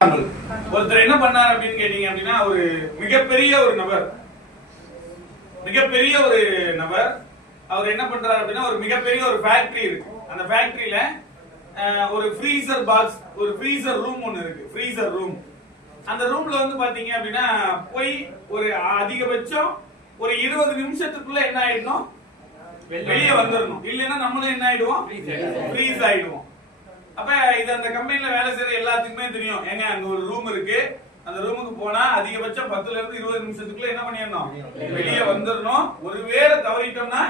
ஒருத்தர் என்ன பண்ணார் அப்படின்னு கேட்டீங்க அப்படின்னா, ஒரு மிகப்பெரிய ஒரு நபர் அவர் என்ன பண்றாரு அப்படின்னா, ஒரு மிகப்பெரிய ஒரு ஃபேக்டரி இருக்கு. அந்த ஃபேக்டரியில ஒரு ஃப்ரீசர் பாக்ஸ், ஒரு ஃப்ரீசர் ரூம் ஒன்னு இருக்கு. Freezer room. அந்த ரூம்ல வந்து பாத்தீங்க அப்படின்னா, போய் ஒரு அதிகபட்சம் ஒரு 20 நிமிஷத்துக்குள்ள என்ன ஆயிடணும், வெளியே வந்துடணும். இல்லைன்னா நம்மளும் என்ன ஆயிடுவோம், ஃப்ரீஸ் ஆயிடுவோம். அப்ப இது அந்த கம்பெனில வேலை செய்யற எல்லாத்துக்குமே தெரியும். ஏங்க அங்க ஒரு ரூம் இருக்கு, அந்த ரூமுக்கு போனா அதிகபட்சம் 10ல இருந்து 20 நிமிஷத்துக்குள்ள என்ன பண்ணிடணும், வெளியே வந்துடணும். ஒருவேளை தவறிட்டோம்னா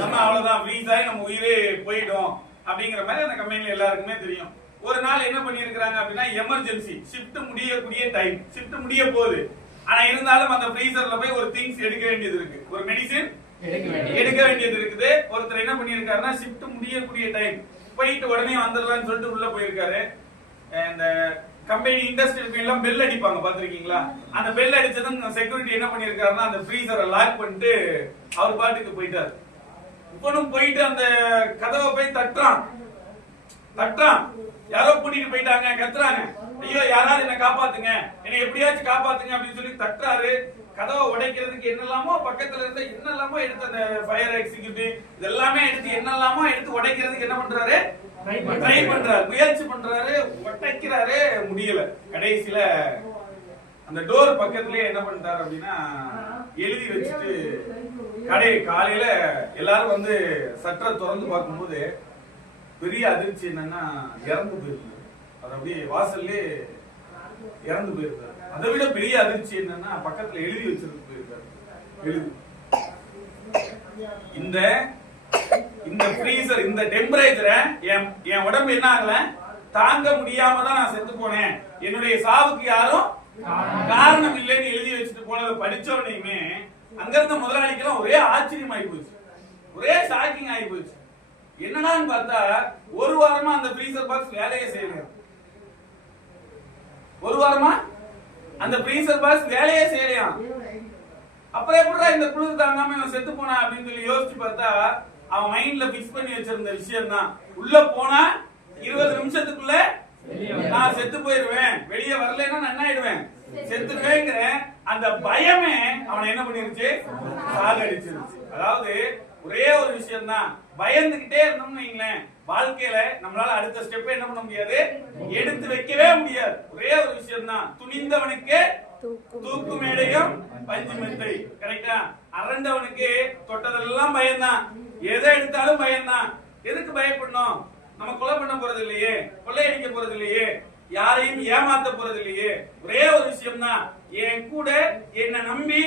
நம்ம அவ்வளவுதான், ஃப்ரீஸ் ஆகி நம்ம உயிரே போயிடும் அப்படிங்கிற மாதிரி அந்த கம்பெனில எல்லாருக்குமே தெரியும். ஒரு நாள் என்ன பண்ணிருக்காங்க அப்படின்னா, எமர்ஜென்சி ஷிஃப்ட் முடியக்கூடிய டைம், ஷிஃப்ட் முடிய போகுது. ஆனா இருந்தாலும் அந்த ஃப்ரீசர்ல போய் ஒரு திங்ஸ் எடுக்க வேண்டியது இருக்கு, ஒரு மெடிசின் எடுக்க வேண்டியது இருக்குது. ஒருத்தர் என்ன பண்ணிருக்காருன்னா, ஷிஃப்ட் முடியக்கூடிய டைம், போயிட்டு உடனே வந்துடலாம்னு சொல்லிட்டு உள்ள போயிருக்காரு. இந்த கம்பெனி இண்டஸ்ட்ரியல் எல்லாம் பெல் அடிப்பாங்க, பாத்திருக்கீங்களா? அந்த பெல் அடிச்சதும் செக்யூரிட்டி என்ன பண்ணிருக்காருன்னா, அந்த ஃப்ரீசரை லாக் பண்ணிட்டு அவர் பாட்டுக்கு போயிட்டாரு. இப்பனும் போயிட்டு அந்த கதவை போய் தட்டுறான். யாரோ கூட்டிட்டு போயிட்டாங்க, கத்துறாங்க, ஐயோ யாராவது என்ன காப்பாத்துங்க, என்னை எப்படியாச்சும் காப்பாத்துங்க அப்படின்னு சொல்லி தட்டுறாரு. கதவை உடைக்கிறதுக்கு என்னெல்லாமோ பக்கத்துல இருந்து என்னெல்லாமோ எடுத்து, அந்த ஃபயர் எக்ஸிக்யூட்டிவ் இதெல்லாமே எடுத்து என்னெல்லாமோ எடுத்து உடைக்கிறதுக்கு என்ன பண்றாரு, ட்ரை பண்றாரு, முயற்சி பண்றாரு, உடைக்கிறாரு, முடியல. கடைசியில அந்த டோர் பக்கத்துலயே என்ன பண்ணிட்டாரு அப்படின்னா, எழுதி வச்சுட்டு காலையில எல்லாரும் வந்து சட்டரை திறந்து பார்க்கும்போது பெரிய அதிர்ச்சி என்னன்னா, இறந்து போயிருந்தாரு. அவர் அப்படியே வாசல்லே இறந்து போயிருந்தாரு. அதை விட பெரிய அதிர்ச்சி என்னன்னா, பக்கத்துல எழுதி வச்சிருக்கு போயிருக்காரு. எழுதி இந்த ஃப்ரீசர், இந்த டெம்பரேச்சரை என் உடம்பு என்ன ஆகல, தாங்க முடியாம தான் நான் செத்து போனேன், என்னுடைய சாவுக்கு யாரும் காரணம் இல்லைன்னு எழுதி வச்சுட்டு போனதை படிச்ச உடனேயுமே அங்க இருந்த முதலாளிக்கெல்லாம் ஒரே ஆச்சரியம் ஆகி போச்சு, ஒரே ஷாக்கிங் ஆகி போச்சு. என்னடான்னு பார்த்தா, ஒரு வாரமா அந்த ஃப்ரீசர் பாக்ஸ் வேலையே செய்யல. ஒரு வாரமா அந்த ஃப்ரீசர் பாக்ஸ் வேலையே செய்யலையாம். அப்புறம் எப்படிடா இந்த குளிர் தாங்காம இவன் செத்து போனா அப்படின்னு சொல்லி யோசிச்சு பார்த்தா, அவன் மைண்ட்ல பிக்ஸ் பண்ணி வச்சிருந்த விஷயம் தான், உள்ள போனா 20 நிமிஷத்துக்குள்ள நான் செத்து போயிருவேன், வெளியே வரலன்னா நான் என்ன ஆயிடுவேன், செத்துருவேங்கிற அந்த பயமே அவனை என்ன பண்ணிருச்சு, சாகடிச்சிருச்சு. அதாவது ஒரே ஒரு விஷயம் தான், பயந்துகிட்டே இருந்தோம்னு வைங்களேன், வாழ்க்கையில நம்மளால அடுத்த ஸ்டெப் என்ன பண்ண முடியாது, எடுத்து வைக்கவே முடியாது. ஒரே ஒரு விஷயம் தான், துணிந்தவனுக்கு தூக்கு மேடையும் பஞ்சு மெத்தை. கரெக்டா? அரண்டவனுக்கு தொட்டதெல்லாம் பயம்தான், எதை எடுத்தாலும் பயம்தான். எதுக்கு பயப்படணும்? நம்ம கொலை பண்ண போறது இல்லையே, கொள்ளையடிக்க போறது இல்லையே, யாரையும் ஏமாத்த போறது இல்லையே. ஒரே ஒரு விஷயம் தான், என் கூட என்ன நம்பி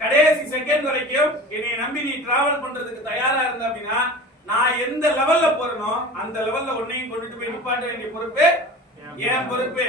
கடைசி செகண்ட் வரைக்கும் என்னை நம்பி நீ டிராவல் பண்றதுக்கு தயாரா இருந்த அப்படின்னா, நான் எந்த லெவல்ல போறேனோ அந்த லெவல்ல உன்னையும் கொண்டுட்டு போய் நிப்பாட்ட வேண்டிய பொறுப்பு என் பொறுப்பு.